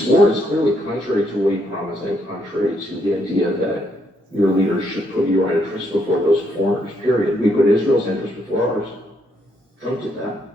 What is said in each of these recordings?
this war is clearly contrary to what he promised and contrary to the idea that your leaders should put your interests before those of foreigners, period. We put Israel's interests before ours. Trump did that.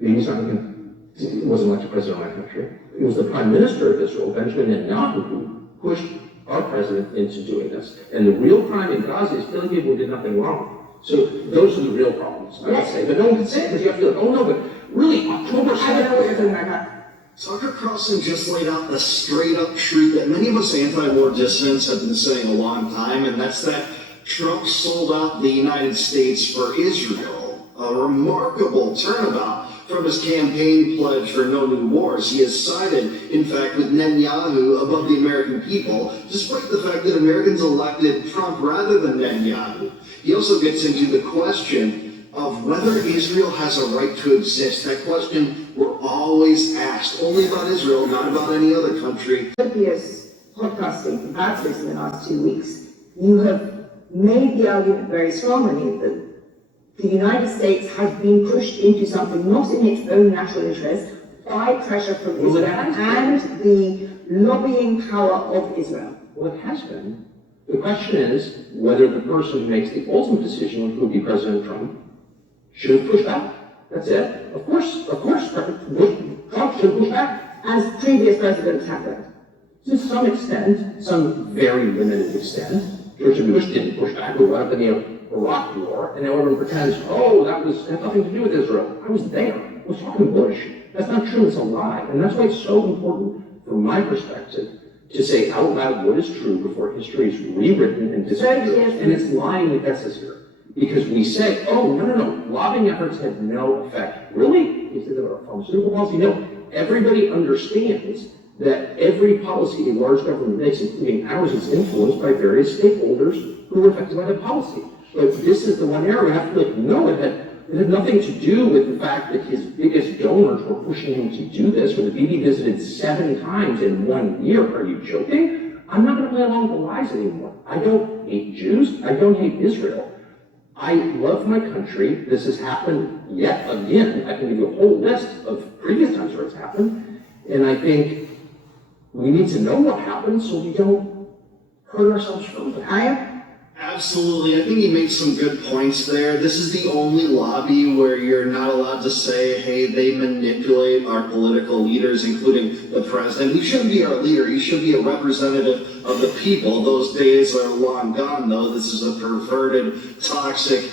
He wasn't elected president of my country. It was the prime minister of Israel, Benjamin Netanyahu, who pushed our president into doing this. And the real crime in Gaza is killing people who did nothing wrong. So those are the real problems, I would say. But no one can say it because you have to be like, oh no, but really, October 7th. I don't know what you're talking about. Tucker Carlson just laid out the straight-up truth that many of us anti-war dissidents have been saying a long time, and that's that Trump sold out the United States for Israel. A remarkable turnabout from his campaign pledge for no new wars. He has sided, in fact, with Netanyahu above the American people, despite the fact that Americans elected Trump rather than Netanyahu. He also gets into the question of whether Israel has a right to exist. That question we're always asked, only about Israel, not about any other country. Previous podcasting about this in the last 2 weeks, you have made the argument very strongly that the United States has been pushed into something not in its own national interest by pressure from Israel and the lobbying power of Israel. Well, it has been. The question is whether the person who makes the ultimate decision, which would be President Trump, should push back. That's it. Of course, Trump should push back. As previous presidents have done. To some extent, some very limited extent. George Bush didn't push back. We went up in the Iraq War, and now everyone pretends, oh, that had nothing to do with Israel. I was there. I was talking to Bush. That's not true. It's a lie. And that's why it's so important, from my perspective, to say out loud what is true before history is rewritten and disappears. And it's lying that gets us here. Because we say, oh, no, lobbying efforts had no effect. Really? You say that about pharmaceutical policy? No. Everybody understands that every policy a large government makes, including ours, is influenced by various stakeholders who are affected by the policy. But this is the one area we have to be like, no, it had nothing to do with the fact that his biggest donors were pushing him to do this, when the BB visited 7 times in 1 year. Are you joking? I'm not going to play along with the lies anymore. I don't hate Jews. I don't hate Israel. I love my country. This has happened yet again. I can give you a whole list of previous times where it's happened. And I think we need to know what happened so we don't hurt ourselves further. Absolutely. I think he made some good points there. This is the only lobby where you're not allowed to say, hey, they manipulate our political leaders, including the president. He shouldn't be our leader. He should be a representative of the people. Those days are long gone, though. This is a perverted, toxic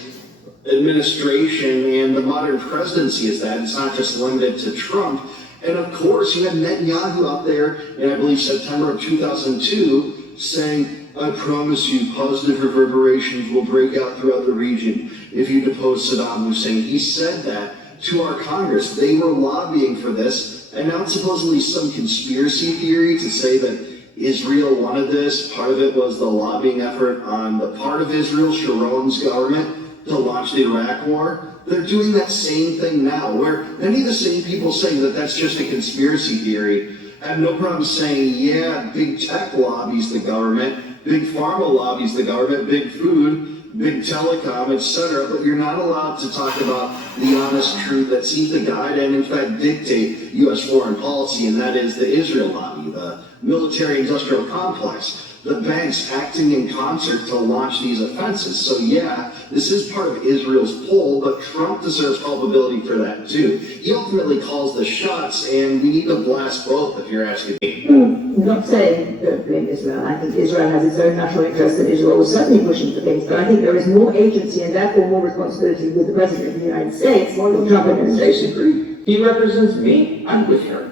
administration, and the modern presidency is that. It's not just limited to Trump. And of course, you had Netanyahu out there in, I believe, September of 2002 saying, I promise you, positive reverberations will break out throughout the region if you depose Saddam Hussein. He said that to our Congress. They were lobbying for this, and now it's supposedly some conspiracy theory to say that Israel wanted this. Part of it was the lobbying effort on the part of Israel, Sharon's government, to launch the Iraq War. They're doing that same thing now, where many of the same people saying that that's just a conspiracy theory have no problem saying, yeah, big tech lobbies the government, big pharma lobbies the government, big food, big telecom, etc., but you're not allowed to talk about the honest truth that seems to guide and, in fact, dictate U.S. foreign policy, and that is the Israel lobby, the military-industrial complex, the banks acting in concert to launch these offenses. So yeah, this is part of Israel's pull, but Trump deserves culpability for that too. He ultimately calls the shots, and we need to blast both, if you're asking me. I'm not saying don't blame Israel. I think Israel has its own national interest, and Israel was certainly pushing for things, but I think there is more agency and therefore more responsibility with the President of the United States than the Trump administration. He represents me. I'm with her.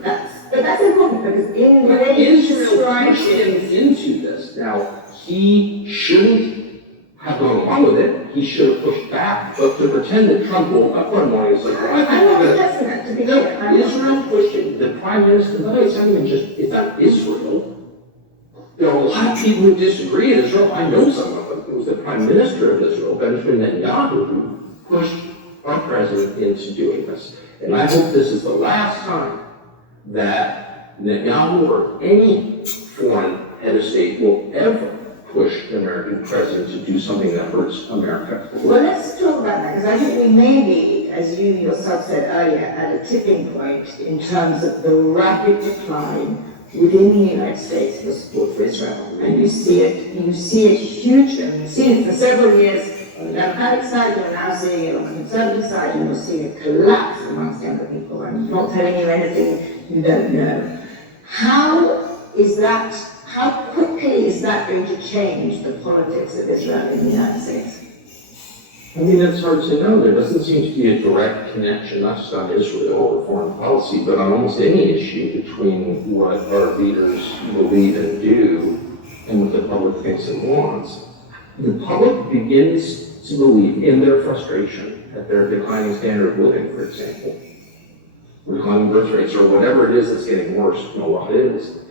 But that's important because in Israel pushed him into this. Now, he shouldn't have gone along with it. He should have pushed back. But to pretend that Trump woke up one morning and said, I'm not suggesting that, to be clear. Israel pushed him. The prime minister, by the way, it's not Israel. There are a lot of people who disagree in Israel. I know some of them. It was the prime minister of Israel, Benjamin Netanyahu, who pushed our president into doing this. And I hope this is the last time that Netanyahu or any foreign head of state will ever push the American president to do something that hurts America. Well, let's talk about that, because I think we may be as you yourself said earlier, at a tipping point in terms of the rapid decline within the United States for support for Israel. And you see it huge, and you've seen it for several years on the Democratic side, you're now seeing it on the Conservative side, and you're seeing it collapse amongst younger people. I'm not telling you anything you don't know. How quickly is that going to change the politics of Israel in the United States? I mean, that's hard to know. There doesn't seem to be a direct connection, not just on Israel or foreign policy, but on almost any issue between what our leaders believe and do and what the public thinks and wants. The public begins to believe in their frustration at their declining standard of living, for example, declining birth rates, or whatever it is that's getting worse, you know what it is,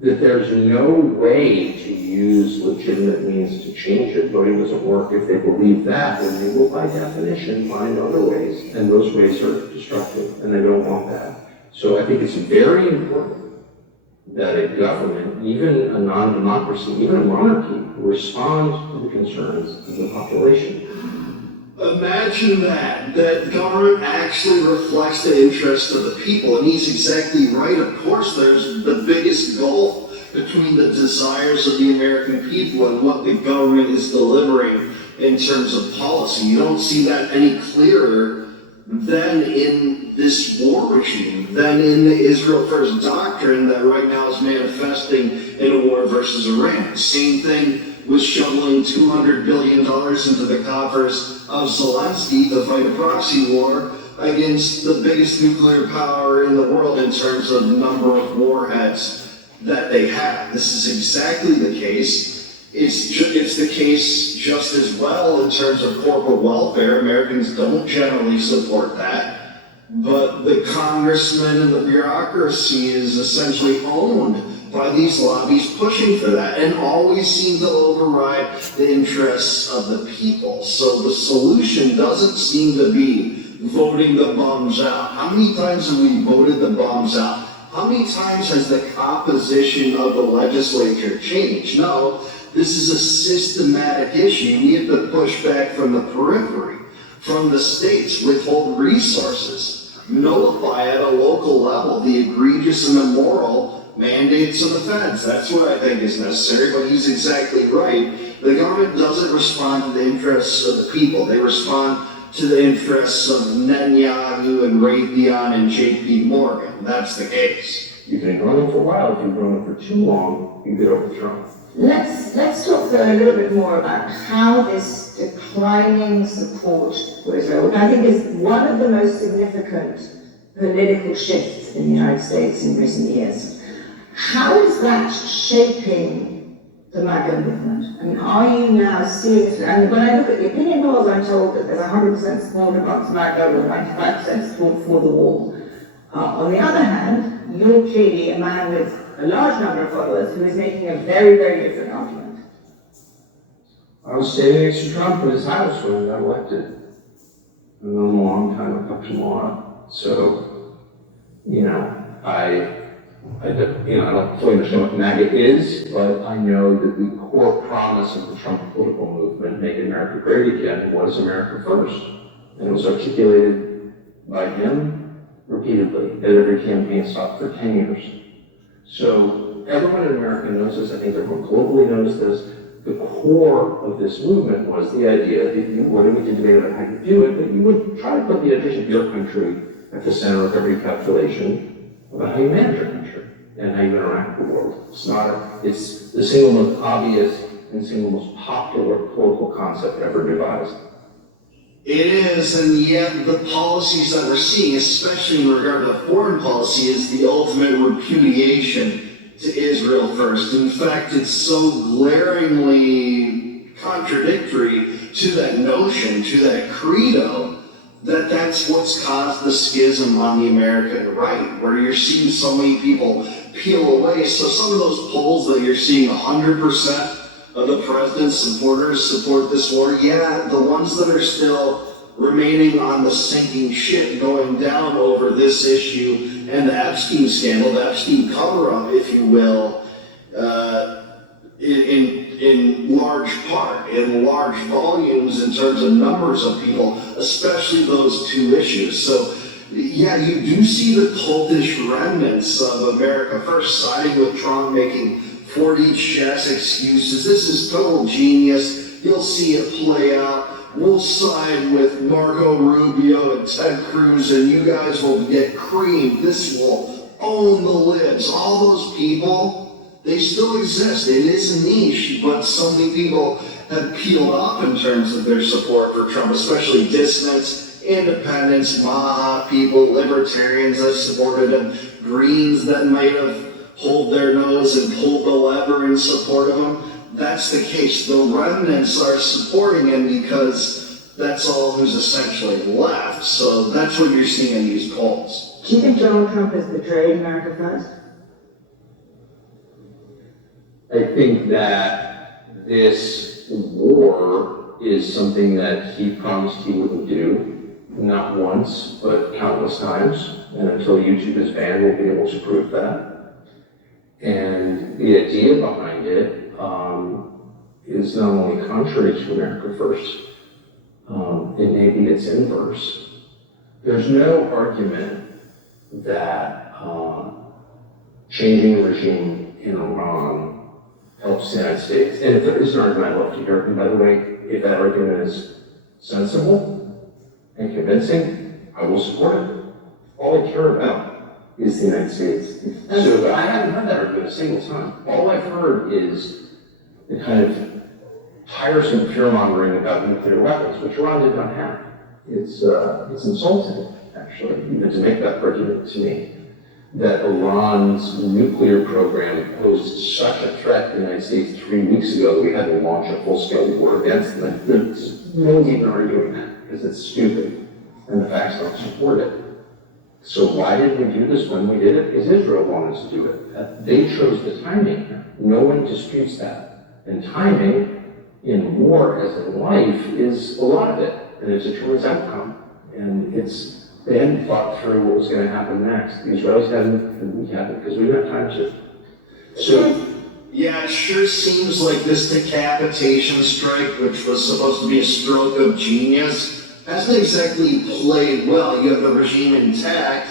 that there's no way to use legitimate means to change it. Voting doesn't work. If they believe that, then they will, by definition, find other ways, and those ways are destructive, and they don't want that. So I think it's very important that a government, even a non-democracy, even a monarchy, respond to the concerns of the population. Imagine that government actually reflects the interests of the people, and he's exactly right. Of course, there's the biggest gulf between the desires of the American people and what the government is delivering in terms of policy. You don't see that any clearer than in this war regime, than in the Israel First doctrine that right now is manifesting in a war versus Iran. Same thing with shoveling $200 billion into the coffers of Zelensky to fight a proxy war against the biggest nuclear power in the world in terms of number of warheads that they have. This is exactly the case. It's the case just as well in terms of corporate welfare. Americans don't generally support that. But the congressman and the bureaucracy is essentially owned by these lobbies pushing for that, and always seem to override the interests of the people. So the solution doesn't seem to be voting the bums out. How many times have we voted the bums out? How many times has the composition of the legislature changed? No, this is a systematic issue. We have to push back from the periphery, from the states, withhold resources, nullify at a local level the egregious and immoral mandates of the feds. That's what I think is necessary, but he's exactly right. The government doesn't respond to the interests of the people. They respond to the interests of Netanyahu and Raytheon and JP Morgan. That's the case. You can ignore them for a while. If you ignore them for too long, you get overthrown. Let's talk a little bit more about how this declining support for Israel, which I think is one of the most significant political shifts in the United States in recent years. How is that shaping the MAGA movement? I mean, are you now seeing it? And when I look at the opinion polls, I'm told that there's 100% support amongst MAGA or 95% support for the wall. On the other hand, you're clearly a man with a large number of followers who is making a very, very different argument. I was standing next to Trump in his house when he got elected. And then a long time ago tomorrow. So, I don't fully understand what MAGA is, but I know that the core promise of the Trump political movement, Make America Great Again, was America First. And it was articulated by him repeatedly at every campaign stop for 10 years. So everyone in America knows this. I think everyone globally knows this. The core of this movement was the idea that whether we can debate about how you do it, but you would try to put the interest of your country at the center of every calculation about how you manage your country and how you interact with the world. It's the single most obvious and single most popular political concept ever devised. It is, and yet the policies that we're seeing, especially in regard to foreign policy, is the ultimate repudiation to Israel first. In fact, it's so glaringly contradictory to that notion, to that credo, that that's what's caused the schism on the American right, where you're seeing so many people peel away. So some of those polls that you're seeing 100% of the president's supporters support this war, yeah, the ones that are still remaining on the sinking ship, going down over this issue and the Epstein scandal, the Epstein cover-up, if you will, in in large part, in large volumes in terms of numbers of people, especially those two issues. So, yeah, you do see the cultish remnants of America First siding with Trump, making 4D chess excuses. This is total genius. You'll see it play out. We'll side with Marco Rubio and Ted Cruz, and you guys will get creamed. This will own the libs. All those people, they still exist. It is a niche, but so many people have peeled off in terms of their support for Trump, especially dissidents, independents, Maha people, libertarians that supported him, Greens that might have pulled their nose and pulled the lever in support of him. That's the case. The remnants are supporting him because that's all who's essentially left. So that's what you're seeing in these polls. Do you think Donald Trump has betrayed America First? I think that this war is something that he promised he wouldn't do, not once, but countless times. And until YouTube is banned, we'll be able to prove that. And the idea behind it is not only contrary to America First, it may be its inverse. There's no argument that changing the regime in Iran helps the United States. And if there is an argument, I'd love to hear it. And by the way, if that argument is sensible and convincing, I will support it. All I care about is the United States. So I haven't heard that argument a single time. All I've heard is the kind of tiresome fear-mongering about nuclear weapons, which Iran did not have. It's insulting, actually, even to make that argument to me, that Iran's nuclear program posed such a threat to the United States 3 weeks ago that we had to launch a full-scale war against them. No one's even arguing that, because it's stupid, and the facts don't support it. So why did we do this when we did it? Because Israel wanted to do it. They chose the timing. No one disputes that. And timing in war, as in life, is a lot of it, and it determines outcome. And they hadn't thought through what was going to happen next. The Israelis hadn't, and we hadn't, because we didn't have time to. So, yeah, it sure seems like this decapitation strike, which was supposed to be a stroke of genius, hasn't exactly played well. You have the regime intact,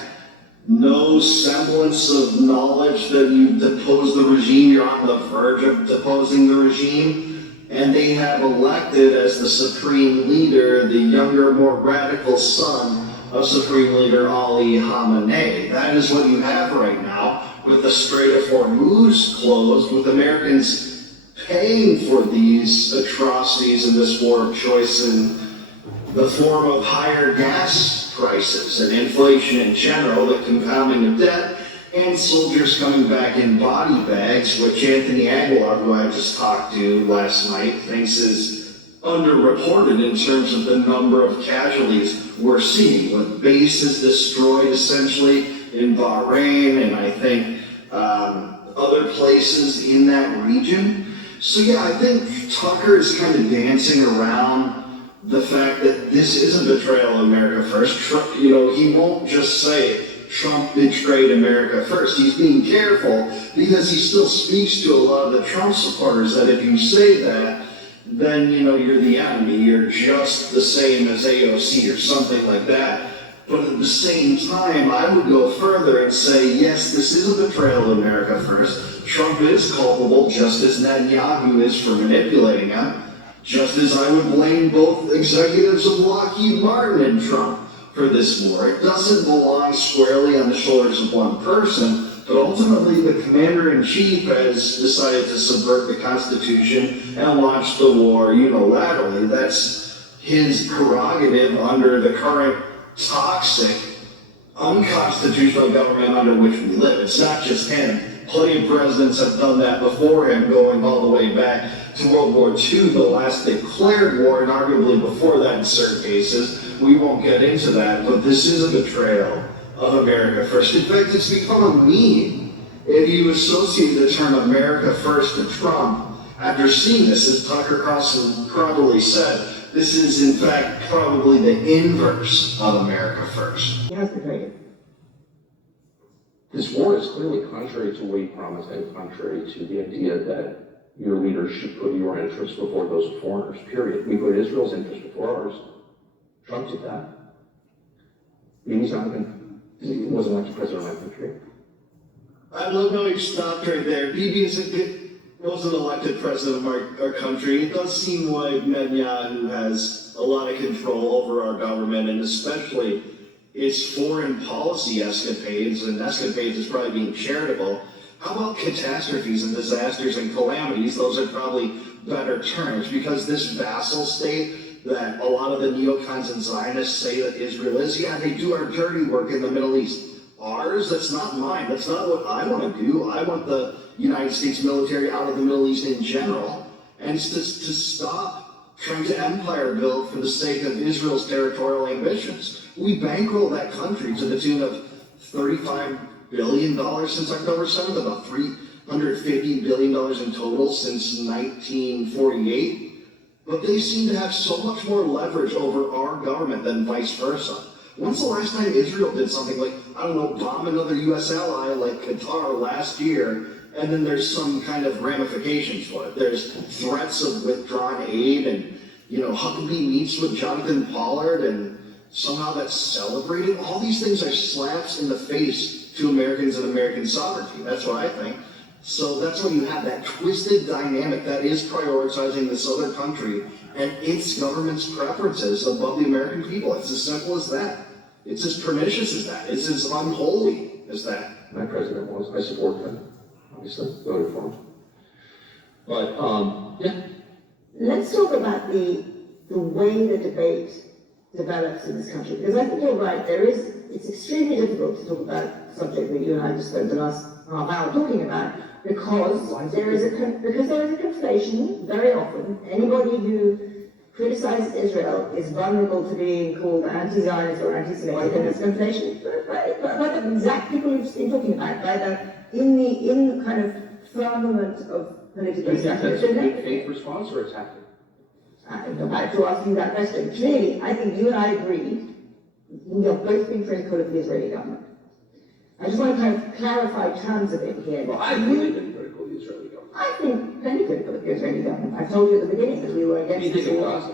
no semblance of knowledge that you've deposed the regime, you're on the verge of deposing the regime, and they have elected as the supreme leader the younger, more radical son of Supreme Leader Ali Khamenei. That is what you have right now, with the Strait of Hormuz closed, with Americans paying for these atrocities in this war of choice in the form of higher gas prices and inflation in general, the compounding of debt, and soldiers coming back in body bags, which Anthony Aguilar, who I just talked to last night, thinks is underreported in terms of the number of casualties we're seeing, with bases destroyed essentially in Bahrain and I think other places in that region. So yeah, I think Tucker is kind of dancing around the fact that this is a betrayal of America First. Trump, he won't just say Trump betrayed America First. He's being careful because he still speaks to a lot of the Trump supporters that if you say that, then you're the enemy. You're just the same as AOC or something like that. But at the same time, I would go further and say, yes, this is a betrayal of America First. Trump is culpable, just as Netanyahu is for manipulating him. Just as I would blame both executives of Lockheed Martin and Trump for this war. It doesn't belong squarely on the shoulders of one person, but ultimately the commander-in-chief has decided to subvert the Constitution and launch the war unilaterally. That's his prerogative under the current toxic, unconstitutional government under which we live. It's not just him. Plenty of presidents have done that before him, going all the way back to World War II, the last declared war, and arguably before that in certain cases. We won't get into that, but this is a betrayal of America First. In fact, it's become a meme if you associate the term America First to Trump. After seeing this, as Tucker Carlson probably said, this is in fact probably the inverse of America First. He has betrayed it. This war is clearly contrary to what he promised and contrary to the idea that your leaders should put your interests before those of foreigners, period. We put Israel's interests before ours. Trump did that. Bibi's not even, he wasn't elected president of my country. I love how he stopped right there. Bibi wasn't elected president of our country. It does seem like Netanyahu has a lot of control over our government, and especially its foreign policy escapades, and escapades is probably being charitable. How about catastrophes and disasters and calamities? Those are probably better terms, because this vassal state that a lot of the neocons and Zionists say that Israel is, yeah, they do our dirty work in the Middle East. Ours? That's not mine. That's not what I want to do. I want the United States military out of the Middle East in general, and it's to stop trying to empire build for the sake of Israel's territorial ambitions. We bankroll that country to the tune of $35 billion since October 7th, about $350 billion in total since 1948. But they seem to have so much more leverage over our government than vice versa. When's the last time Israel did something like, I don't know, bomb another U.S. ally like Qatar last year, and then there's some kind of ramifications for it? There's threats of withdrawn aid, and, Huckabee meets with Jonathan Pollard, and somehow that's celebrated. All these things are slaps in the face to Americans and American sovereignty. That's what I think. So that's when you have that twisted dynamic that is prioritizing this other country and its government's preferences above the American people. It's as simple as that. It's as pernicious as that. It's as unholy as that. My president was. I support him. Obviously, voted for him. But, yeah. Let's talk about the way the debate develops in this country, because I think you're right. It's extremely difficult to talk about a subject that you and I just spent the last half hour talking about, because there is a conflation very often. Anybody who criticizes Israel is vulnerable to being called anti-Zionist or anti-Semitic in this conflation by the exact people you've been talking about, in the kind of firmament of political Is that a discussion. good faith response or a tactic? I go back to asking that question. Clearly, I think you and I agreed, we have both been critical of the Israeli government. I just want to kind of clarify terms of it here. Well, I've really been critical of the Israeli government. I've been plenty critical of the Israeli government. I told you at the beginning that we were What do you against think this of war. Gaza?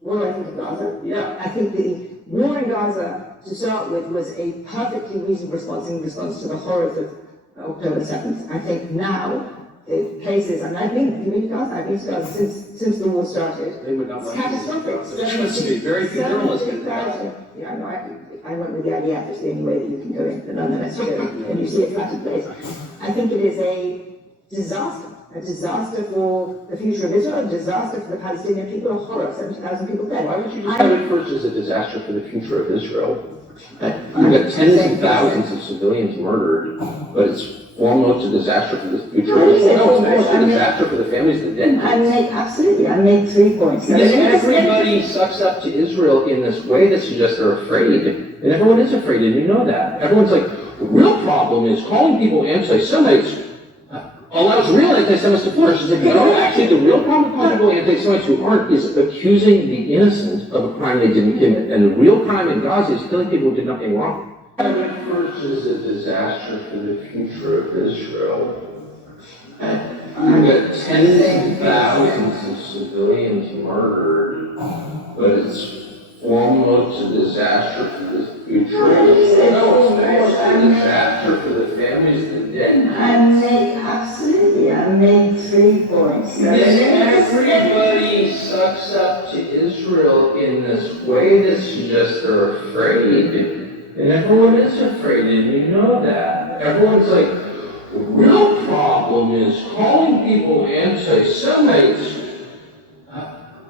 What do I think of Gaza? Yeah. I think the war in Gaza, to start with, was a perfectly reasonable response in response to the horrors of October 7th. I think now, the cases, and I've been to Gaza, I've been to Gaza since the war started. They would not It's like catastrophic. This to be very few journalists in Gaza. Yeah, no, I went with the IDF. It's the only way that you can go in, but nonetheless, you go and you see a flooded place. I think it is a disaster for the future of Israel, a disaster for the Palestinian people, a horror, 70,000 people dead. Why would you just have it first as a disaster for the future of Israel? You've got tens of thousands of civilians murdered, but it's foremost a disaster for the future of Israel. No, it's a disaster for the families of the dead. I make 3 points. Everybody sucks up to Israel in this way that suggests they're afraid, and everyone is afraid, and you know that. Everyone's like, the real problem is calling people anti-Semites allows real anti-Semites to flourish. It's like, no, actually, the real problem with calling people anti-Semites who aren't is accusing the innocent of a crime they didn't commit, and the real crime in Gaza is killing people who did nothing wrong. First is a disaster for the future of Israel. You've got tens of thousands of civilians murdered, but it's foremost a disaster for the future of Israel. No, it's a disaster for the families of the dead. I made 3 points. Everybody sucks up to Israel in this way that suggests they're afraid. And everyone is afraid, and you know that. Everyone's like, the real problem is calling people anti-Semites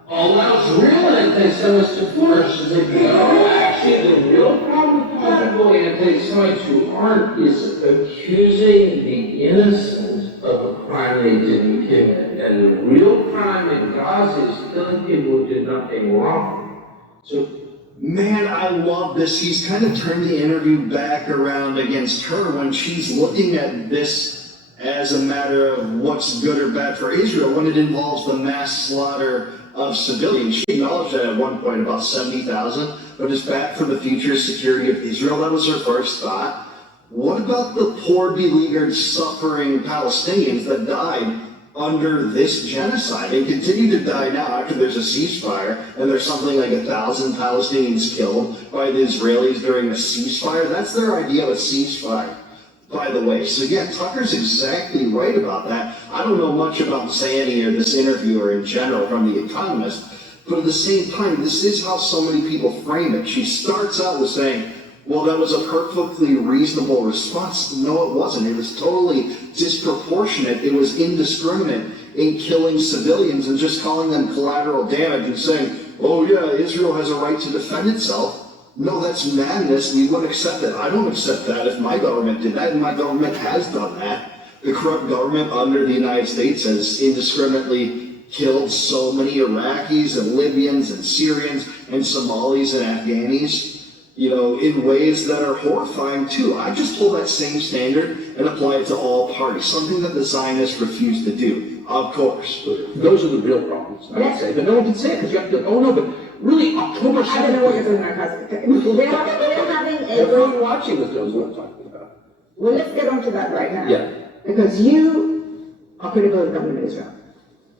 allows real anti-Semites to flourish. It's like, no, actually, the real problem with calling people anti-Semites who aren't is accusing the innocent of a crime they didn't commit. And the real crime in Gaza is killing people who did nothing wrong. So, Man, I love this. He's kind of turned the interview back around against her when she's looking at this as a matter of what's good or bad for Israel when it involves the mass slaughter of civilians. She acknowledged that at one point, about 70,000, but it's bad for the future security of Israel. That was her first thought. What about the poor, beleaguered, suffering Palestinians that died under this genocide and continue to die now after there's a ceasefire and there's something like 1,000 Palestinians killed by the Israelis during a ceasefire. That's their idea of a ceasefire, by the way. So yeah, Tucker's exactly right about that. I don't know much about Zanny or this interviewer in general from The Economist, but at the same time, this is how so many people frame it. She starts out with saying, well, that was a perfectly reasonable response. No, it wasn't. It was totally disproportionate. It was indiscriminate in killing civilians and just calling them collateral damage and saying, oh yeah, Israel has a right to defend itself. No, that's madness. We wouldn't accept that. I don't accept that if my government did that, and my government has done that. The corrupt government under the United States has indiscriminately killed so many Iraqis and Libyans and Syrians and Somalis and Afghanis, you know, in ways that are horrifying too. I just pull that same standard and apply it to all parties, something that the Zionists refuse to do, of course. Those are the real problems, I would say. But no one can say it because you have to, oh no, but really, October 7th. I don't know what you're doing, we're having a... Everyone watching this knows what I'm talking about. Well, let's get onto that right now. Yeah. Because you are critical of the government of Israel.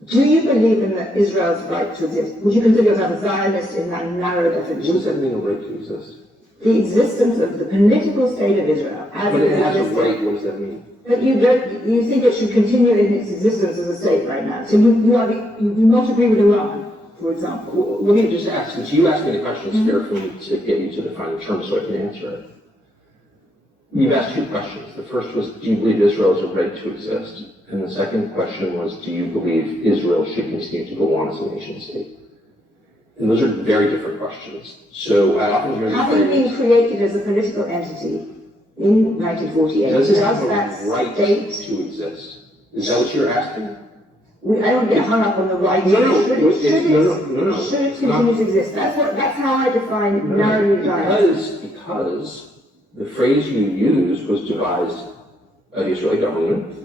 Do you believe in Israel's right to exist? Would you consider yourself a Zionist in that narrow definition? What does that mean, a right to exist? The existence of the political state of Israel as But it has a exists. right, what does that mean? But you think it should continue in its existence as a state right now. So you do not agree with Iran, for example. Well, let me just ask, since you asked me the question, it's fair for me to get you to define the term so I can answer it. You've asked two questions. The first was, do you believe Israel has a right to exist? And the second question was, do you believe Israel should continue to go on as a nation state? And those are very different questions. So I often hear the Having phrase, been created as a political entity in 1948, does it have that a right state... to exist? Is that what you're asking? I don't get hung up on the right. No. Should it continue to exist? That's how I define narrowly Zionism. Because the phrase you used was devised by the Israeli government.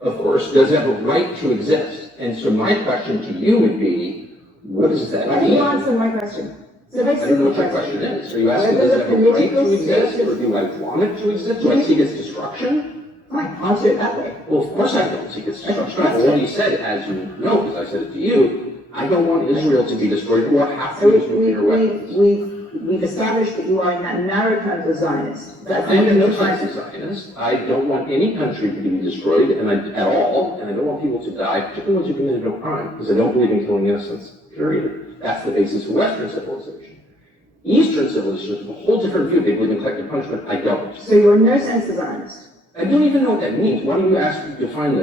Of course, does it have a right to exist? And so my question to you would be, what does that Why mean? don't you answer my question? So I don't know what your question is. Are you asking, does it have a right to exist, or do I want it to exist? Do I seek its destruction? Fine, answer it that way. Well, of course I don't seek its destruction. I've already said, as you know, because I said it to you, I don't want Israel to be destroyed or have to use nuclear weapons. We've established that you are in that narrow terms of Zionist. I am no sense of Zionist. I don't want any country to be destroyed at all, and I don't want people to die, particularly ones who committed no crime, because I don't believe in killing innocents, period. That's the basis of Western civilization. Eastern civilization is a whole different view. They believe in collective punishment. I don't. So you're no sense of Zionist? I don't even know what that means. Why don't you define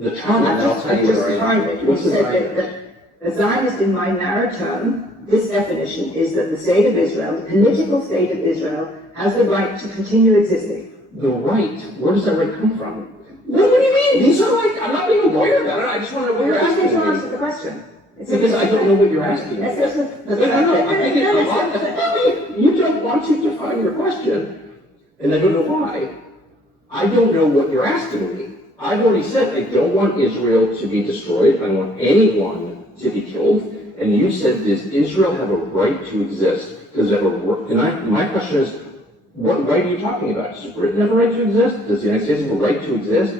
the term, and I'll tell you whether I am. You said that a Zionist in my narrow term, this definition is that the state of Israel, the political state of Israel, has the right to continue existing. The right? Where does that right come from? What do you mean? These are like, I'm not being a lawyer about it. I just want to know what you're asking me. I answer the question. Because I don't know what you're asking me. You don't want to define your question, and I don't know why. I don't know what you're asking me. I've already said I don't want Israel to be destroyed. I don't want anyone to be killed. And you said, does Israel have a right to exist? Does it have my question is, what right are you talking about? Does Britain have a right to exist? Does the United States have a right to exist?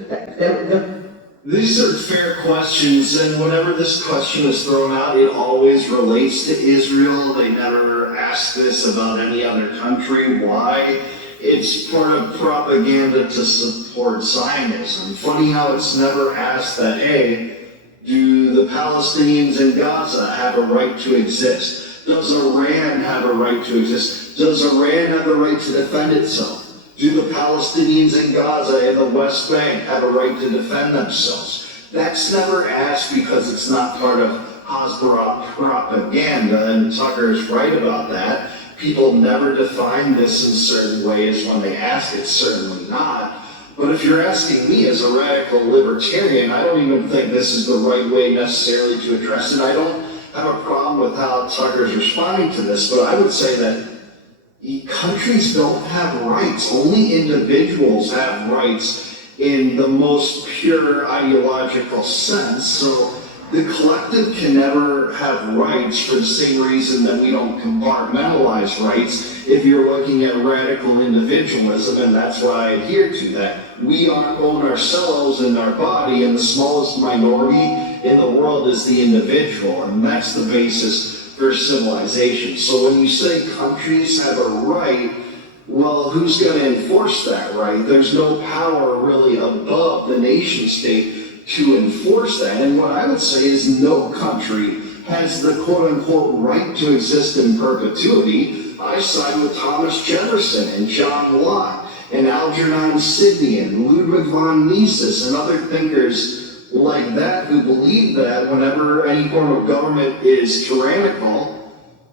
These are fair questions, and whenever this question is thrown out, it always relates to Israel. They never ask this about any other country. Why? It's part of propaganda to support Zionism. Funny how it's never asked that, hey, do the Palestinians in Gaza have a right to exist? Does Iran have a right to exist? Does Iran have a right to defend itself? Do the Palestinians in Gaza and the West Bank have a right to defend themselves? That's never asked because it's not part of Hasbara propaganda, and Tucker is right about that. People never define this in certain ways when they ask it, certainly not. But if you're asking me as a radical libertarian, I don't even think this is the right way necessarily to address it. I don't have a problem with how Tucker's responding to this, but I would say that countries don't have rights. Only individuals have rights in the most pure ideological sense. So The collective can never have rights for the same reason that we don't compartmentalize rights. If you're looking at radical individualism, and that's what I adhere to, that we own ourselves and our body, and the smallest minority in the world is the individual, and that's the basis for civilization. So when you say countries have a right, well, who's going to enforce that right? There's no power really above the nation state to enforce that. And what I would say is no country has the quote-unquote right to exist in perpetuity. I side with Thomas Jefferson and John Locke and Algernon Sidney and Ludwig von Mises and other thinkers like that who believe that whenever any form of government is tyrannical,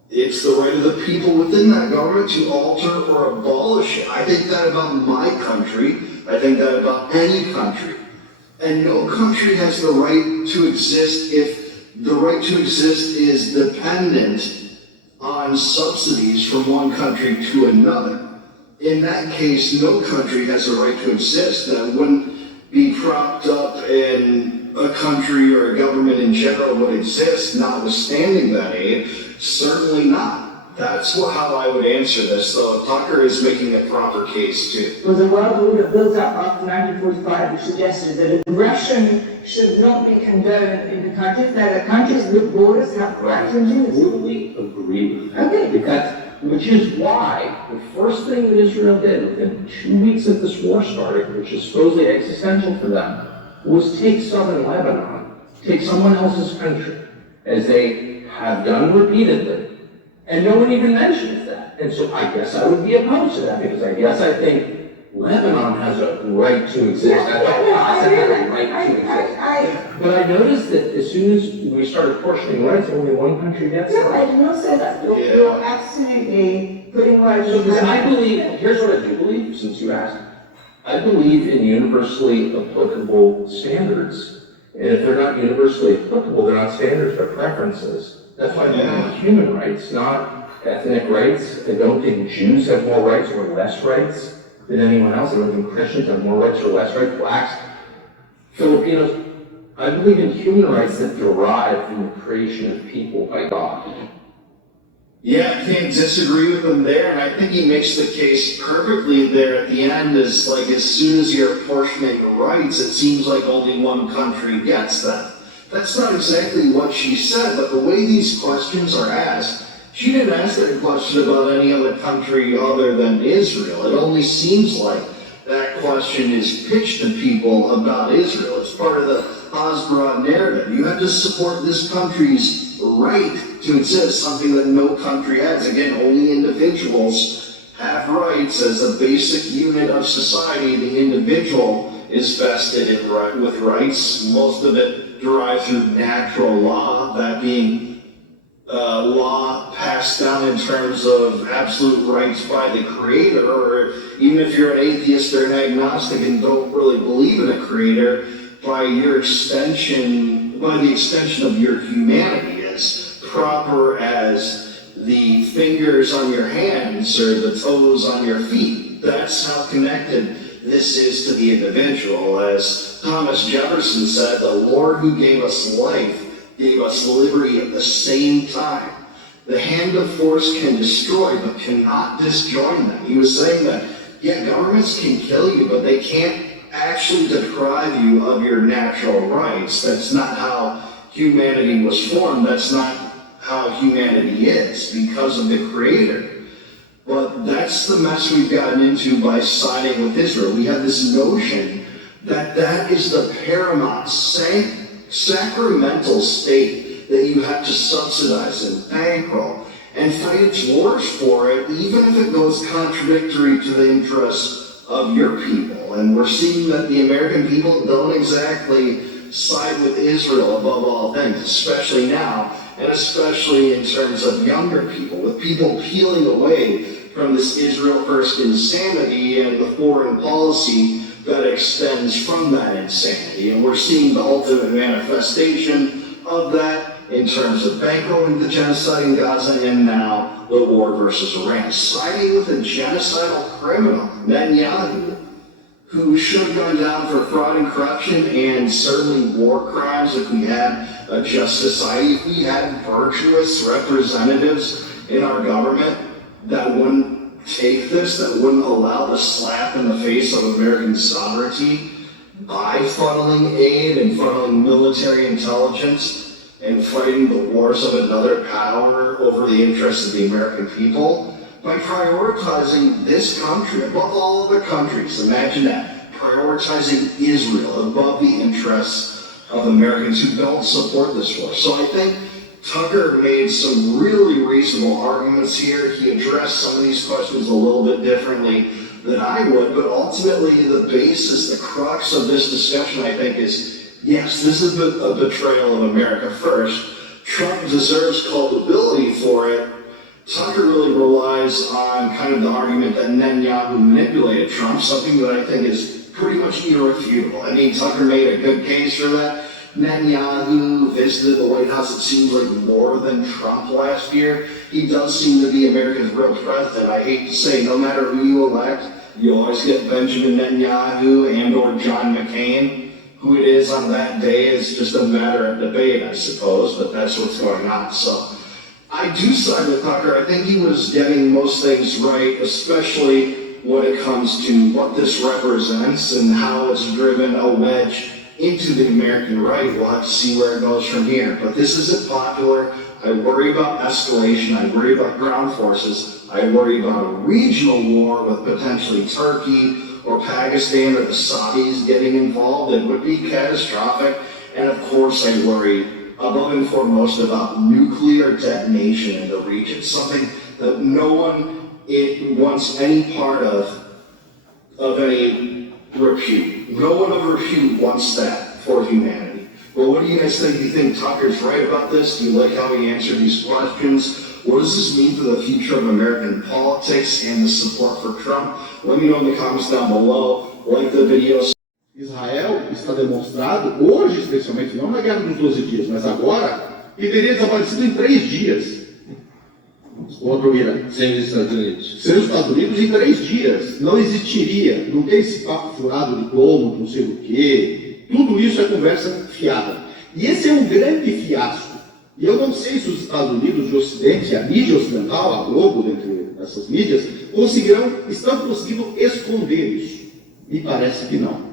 it's the right of the people within that government to alter or abolish it. I think that about my country. I think that about any country. And no country has the right to exist if the right to exist is dependent on subsidies from one country to another. In that case, no country has a right to exist. That wouldn't be propped up in a country or a government in general would exist, notwithstanding that aid. Certainly not. That's how I would answer this, though. Tucker is making a proper case, too. Well, the world order built up after 1945, which suggested that aggression should not be condoned in the countries. Now, the countries with borders have rights and duties. I totally agree with that. Okay. Because, which is why the first thing that Israel did within 2 weeks that this war started, which is supposedly existential for them, was take southern Lebanon, take someone else's country, as they have done repeatedly. And no one even mentions that. And so I guess I would be opposed to that, because I think Lebanon has a right to exist. I thought Gaza had a right to exist. But I noticed that as soon as we started portioning rights, only one country gets it. No, I did not say that. You're absolutely putting rights on Because I believe, here's what I do believe, since you asked. I believe in universally applicable standards. And if they're not universally applicable, they're not standards, they're preferences. That's why they want human rights, not ethnic rights. I don't think Jews have more rights or less rights than anyone else. I don't think Christians have more rights or less rights. Blacks, Filipinos. I believe in human rights that derive from the creation of people by God. Yeah, I can't disagree with him there, and I think he makes the case perfectly there at the end. Is like, as soon as you're apportioning rights, it seems like only one country gets them. That's not exactly what she said, but the way these questions are asked, she didn't ask that question about any other country other than Israel. It only seems like that question is pitched to people about Israel. It's part of the Hasbara narrative. You have to support this country's right to exist, something that no country has. Again, only individuals have rights. As a basic unit of society, the individual is vested with rights. Most of it derived through natural law, that being law passed down in terms of absolute rights by the creator, or even if you're an atheist or an agnostic and don't really believe in a creator, by the extension of your humanity, as proper as the fingers on your hands or the toes on your feet. That's how connected this is to the individual. As Thomas Jefferson said, the Lord who gave us life gave us liberty at the same time. The hand of force can destroy, but cannot disjoin them. He was saying that, yeah, governments can kill you, but they can't actually deprive you of your natural rights. That's not how humanity was formed. That's not how humanity is, because of the Creator. But that's the mess we've gotten into by siding with Israel. We have this notion that that is the paramount sacramental state that you have to subsidize and bankroll and fight its wars for it, even if it goes contradictory to the interests of your people. And we're seeing that the American people don't exactly side with Israel above all things, especially now, and especially in terms of younger people, with people peeling away from this Israel first insanity and the foreign policy that extends from that insanity. And we're seeing the ultimate manifestation of that in terms of bankrolling the genocide in Gaza and now the war versus Iran. Siding with a genocidal criminal, Netanyahu. who should have gone down for fraud and corruption and certainly war crimes if we had a just society, if we had virtuous representatives in our government that wouldn't take this, that wouldn't allow the slap in the face of American sovereignty by funneling aid and funneling military intelligence and fighting the wars of another power over the interests of the American people. By prioritizing this country above all other countries, imagine that, prioritizing Israel above the interests of Americans who don't support this war. So I think Tucker made some really reasonable arguments here. He addressed some of these questions a little bit differently than I would, but ultimately the basis, the crux of this discussion, I think, is, yes, this is a betrayal of America first. Trump deserves culpability for it. Tucker really relies on kind of the argument that Netanyahu manipulated Trump, something that I think is pretty much irrefutable. I mean, Tucker made a good case for that. Netanyahu visited the White House, it seems like, more than Trump last year. He does seem to be America's real president. I hate to say, no matter who you elect, you always get Benjamin Netanyahu and or John McCain. Who it is on that day is just a matter of debate, I suppose, but that's what's going on. So I do side with Tucker. I think he was getting most things right, especially when it comes to what this represents and how it's driven a wedge into the American right. We'll have to see where it goes from here. But this isn't popular. I worry about escalation. I worry about ground forces. I worry about a regional war with potentially Turkey or Pakistan or the Saudis getting involved. It would be catastrophic. And of course, I worry above and foremost about nuclear detonation in the region, something that no one wants any part of any repute. No one of repute wants that for humanity. Well, what do you guys think? Do you think Tucker's right about this? Do you like how he answered these questions? What does this mean for the future of American politics and the support for Trump? Let me know in the comments down below. Like the video. Israel está demonstrado, hoje especialmente, não na Guerra dos 12 Dias, mas agora, que teria desaparecido em 3 dias contra o Irã. Sem os Estados Unidos. Sem os Estados Unidos, em 3 dias. Não existiria, não tem esse papo furado de como, não sei o quê. Tudo isso é conversa fiada. E esse é um grande fiasco. E eu não sei se os Estados Unidos, o Ocidente, a mídia ocidental, a Globo, dentre essas mídias, estão conseguindo esconder isso. Me parece que não.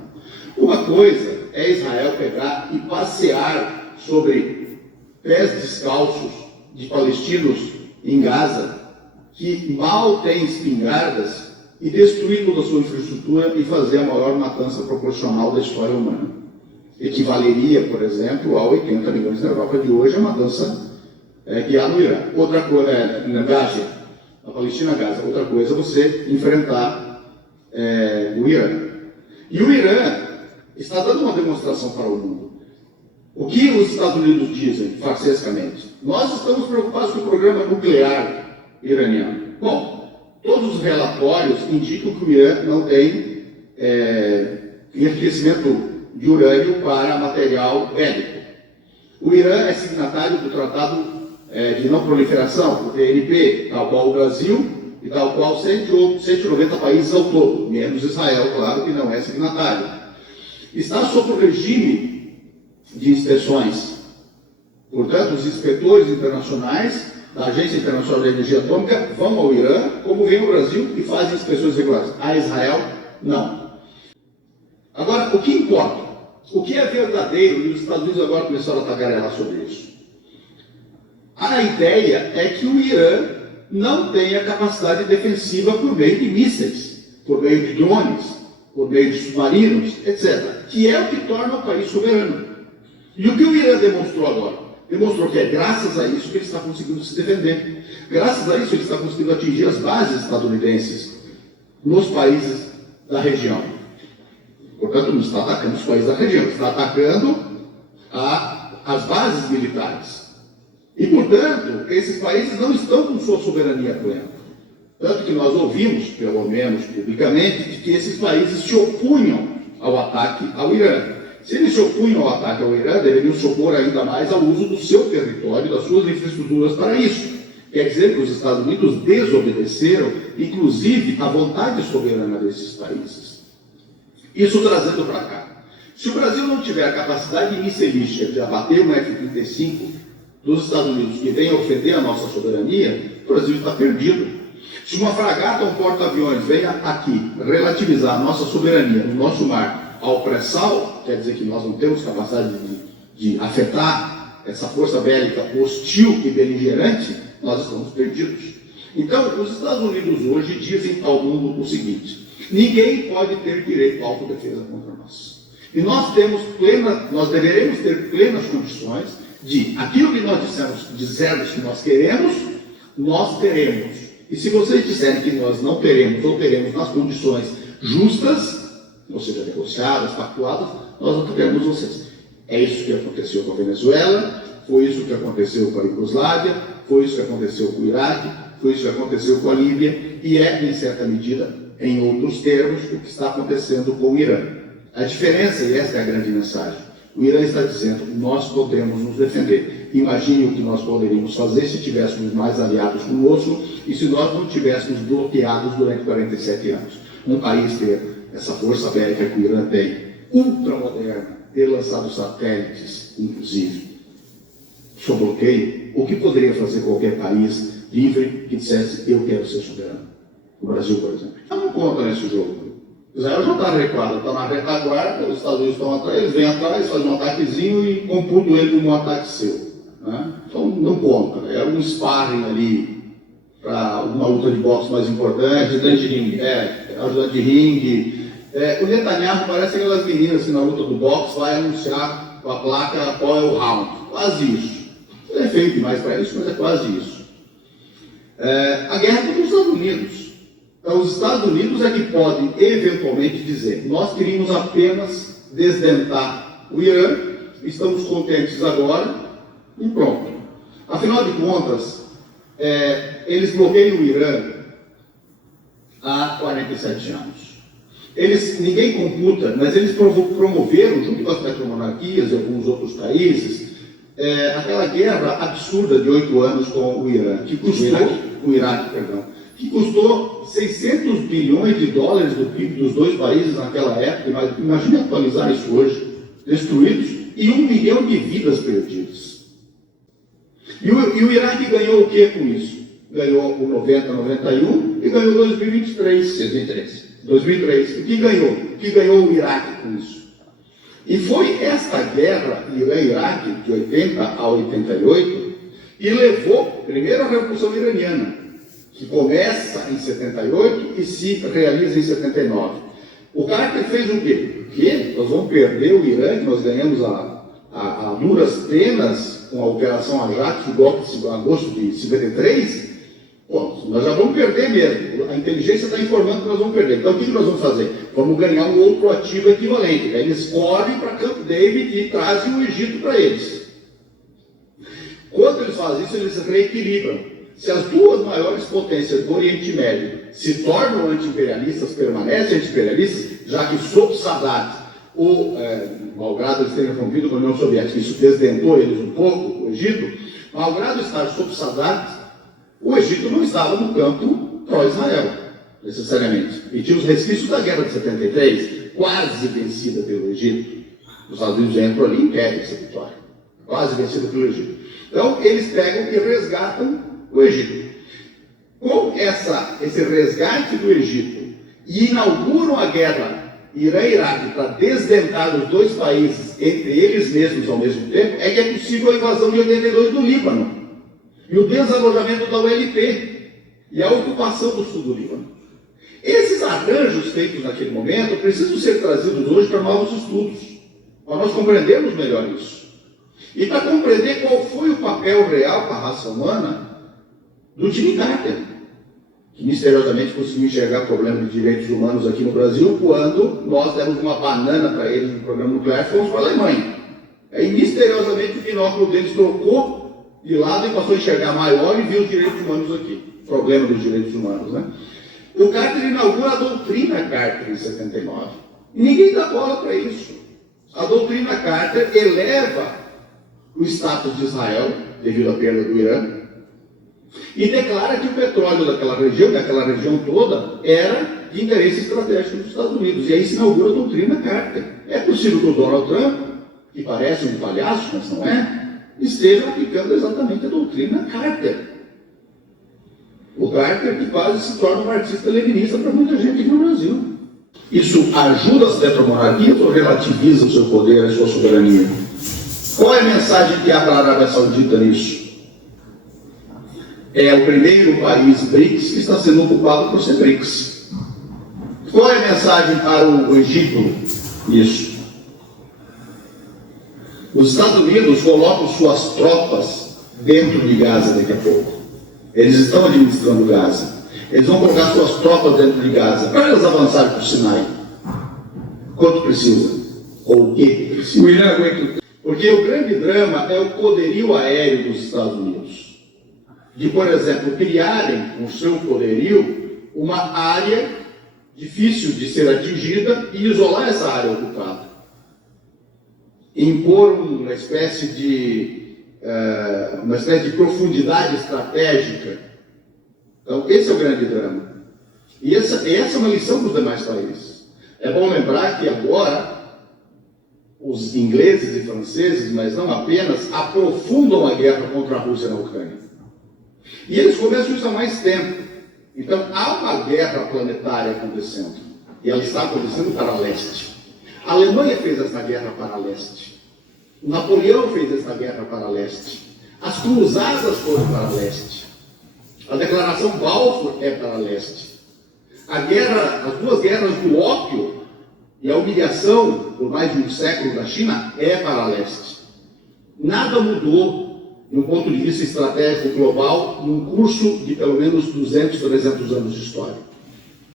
Uma coisa é Israel pegar e passear sobre pés descalços de palestinos em Gaza, que mal têm espingardas, e destruir toda a sua infraestrutura e fazer a maior matança proporcional da história humana. Equivaleria, por exemplo, a 80 milhões na Europa de hoje, a matança que há no Irã. Outra coisa, na Gaza, na Palestina, Gaza. Outra coisa é você enfrentar o Irã. E o Irã está dando uma demonstração para o mundo. O que os Estados Unidos dizem, farsescamente? Nós estamos preocupados com o programa nuclear iraniano. Bom, todos os relatórios indicam que o Irã não tem enriquecimento de urânio para material bélico. O Irã é signatário do Tratado de Não Proliferação, o TNP, tal qual o Brasil e tal qual 190 países ao todo, menos Israel, claro, que não é signatário. Está sob o regime de inspeções. Portanto, os inspetores internacionais da Agência Internacional de Energia Atômica vão ao Irã, como vem ao Brasil, e fazem inspeções regulares. A Israel, não. Agora, o que importa? O que é verdadeiro, e os Estados Unidos agora começaram a tagarelar sobre isso. A ideia é que o Irã não tem a capacidade defensiva por meio de mísseis, por meio de drones, por meio de submarinos, etc., que é o que torna o país soberano. E o que o Irã demonstrou agora? Demonstrou que é graças a isso que ele está conseguindo se defender. Graças a isso ele está conseguindo atingir as bases estadunidenses nos países da região. Portanto, não está atacando os países da região, está atacando as bases militares. E, portanto, esses países não estão com sua soberania plena. Tanto que nós ouvimos, pelo menos publicamente, de que esses países se opunham ao ataque ao Irã. Se eles se opunham ao ataque ao Irã, deveriam se opor ainda mais ao uso do seu território, das suas infraestruturas para isso. Quer dizer que os Estados Unidos desobedeceram, inclusive, à vontade soberana desses países. Isso trazendo para cá. Se o Brasil não tiver a capacidade missilistica de abater um F-35 dos Estados Unidos que venha ofender a nossa soberania, o Brasil está perdido. Se uma fragata ou um porta-aviões venha aqui relativizar a nossa soberania no nosso mar ao pré-sal, quer dizer que nós não temos capacidade de afetar essa força bélica hostil e beligerante, nós estamos perdidos. Então, os Estados Unidos hoje dizem ao mundo o seguinte: ninguém pode ter direito à autodefesa contra nós. E nós deveremos ter plenas condições de aquilo que nós dissermos que nós queremos, nós teremos. E se vocês disserem que nós não teremos ou teremos nas condições justas, ou seja, negociadas, pactuadas, nós não teremos vocês. É isso que aconteceu com a Venezuela, foi isso que aconteceu com a Iugoslávia, foi isso que aconteceu com o Iraque, foi isso que aconteceu com a Líbia, e é, em certa medida, em outros termos, o que está acontecendo com o Irã. A diferença, e esta é a grande mensagem, o Irã está dizendo: nós podemos nos defender. Imagine o que nós poderíamos fazer se tivéssemos mais aliados conosco e se nós não tivéssemos bloqueados durante 47 anos. Um país ter essa força bélica que o Irã tem, ultramoderna, ter lançado satélites, inclusive, sob bloqueio, o que poderia fazer qualquer país livre que dissesse: eu quero ser soberano? O Brasil, por exemplo. Não conta nesse jogo. Israel já está recuado, está na retaguarda, os Estados Unidos estão atrás, eles vêm atrás, fazem um ataquezinho e computam ele como um ataque seu. Né? Então não conta, né? É um sparring ali para uma luta de boxe mais importante. Ajudante de ringue. Ajudante de ringue. O Netanyahu parece aquelas meninas que na luta do boxe vai anunciar com a placa qual é o round. Quase isso. Não é feio demais para isso, mas é quase isso. A guerra contra os Estados Unidos. Então, os Estados Unidos é que podem eventualmente dizer: nós queríamos apenas desdentar o Irã, estamos contentes agora e pronto. Afinal de contas, eles bloqueiam o Irã há 47 anos. Ninguém computa, mas eles promoveram, junto com as petromonarquias e alguns outros países, aquela guerra absurda de 8 anos com o Irã, que custou 600 bilhões de dólares do PIB dos dois países naquela época. Imagine atualizar isso hoje, destruídos, e 1 milhão de vidas perdidas. E o Iraque ganhou o que com isso? Ganhou o 90-91 e ganhou 2003. O que ganhou? O que ganhou o Iraque com isso? E foi esta guerra Irã-Iraque, de 80 a 88, que levou, primeiro, a Revolução Iraniana, que começa em 78 e se realiza em 79. O Carter fez o quê? Que nós vamos perder o Irã, que nós ganhamos a duras penas com a Operação Ajax, o golpe de agosto de 53. Bom, nós já vamos perder mesmo. A inteligência está informando que nós vamos perder. Então, o que nós vamos fazer? Vamos ganhar um outro ativo equivalente. Aí eles correm para Camp David e trazem o Egito para eles. Quando eles fazem isso, eles reequilibram. Se as duas maiores potências do Oriente Médio se tornam anti-imperialistas, permanecem anti-imperialistas, já que sob Sadat, malgrado eles terem rompido com a União Soviética, isso desdentou eles um pouco, o Egito, malgrado estar sob Sadat, o Egito não estava no campo pró-Israel, necessariamente. E tinha os resquícios da Guerra de 73, quase vencida pelo Egito. Os Estados Unidos entram ali e impedem essa vitória, quase vencida pelo Egito. Então, eles pegam e resgatam o Egito. Com esse resgate do Egito, e inauguram a guerra Irã-Iraque para desdentar os dois países entre eles mesmos ao mesmo tempo, é que é possível a invasão de 82 do Líbano, e o desalojamento da ULP, e a ocupação do sul do Líbano. Esses arranjos feitos naquele momento precisam ser trazidos hoje para novos estudos, para nós compreendermos melhor isso. E para compreender qual foi o papel real para a raça humana do Jimmy Carter, que misteriosamente conseguiu enxergar o problema de direitos humanos aqui no Brasil quando nós demos uma banana para eles no programa nuclear e fomos para a Alemanha. Aí misteriosamente o binóculo deles trocou de lado e passou a enxergar maior e viu os direitos humanos aqui. O problema dos direitos humanos, né? O Carter inaugura a doutrina Carter em 79. E ninguém dá bola para isso. A doutrina Carter eleva o status de Israel, devido à perda do Irã, e declara que o petróleo daquela região toda, era de interesse estratégico dos Estados Unidos. E aí se inaugura a doutrina Carter. É possível que o Donald Trump, que parece um palhaço, mas não é, esteja aplicando exatamente a doutrina Carter. O Carter que quase se torna um artista leninista para muita gente aqui no Brasil. Isso ajuda as petromonarquias ou relativiza o seu poder, a sua soberania? Qual é a mensagem que há para a Arábia Saudita nisso? É o primeiro país BRICS que está sendo ocupado por ser BRICS. Qual é a mensagem para o Egito nisso? Os Estados Unidos colocam suas tropas dentro de Gaza daqui a pouco. Eles estão administrando Gaza. Eles vão colocar suas tropas dentro de Gaza para elas avançarem para o Sinai. Quanto precisa? Ou o que precisa? Porque o grande drama é o poderio aéreo dos Estados Unidos. De, por exemplo, criarem com o seu poderio uma área difícil de ser atingida e isolar essa área ocupada. Impor uma espécie de profundidade estratégica. Então, esse é o grande drama. E essa é uma lição para os demais países. É bom lembrar que agora os ingleses e franceses, mas não apenas, aprofundam a guerra contra a Rússia na Ucrânia. E eles começam isso há mais tempo. Então, há uma guerra planetária acontecendo. E ela está acontecendo para leste. A Alemanha fez essa guerra para leste. O Napoleão fez essa guerra para leste. As cruzadas foram para leste. A declaração Balfour é para leste. As duas guerras do ópio e a humilhação por mais de um século da China é para leste. Nada mudou de um ponto de vista estratégico global num curso de pelo menos 200, 300 anos de história.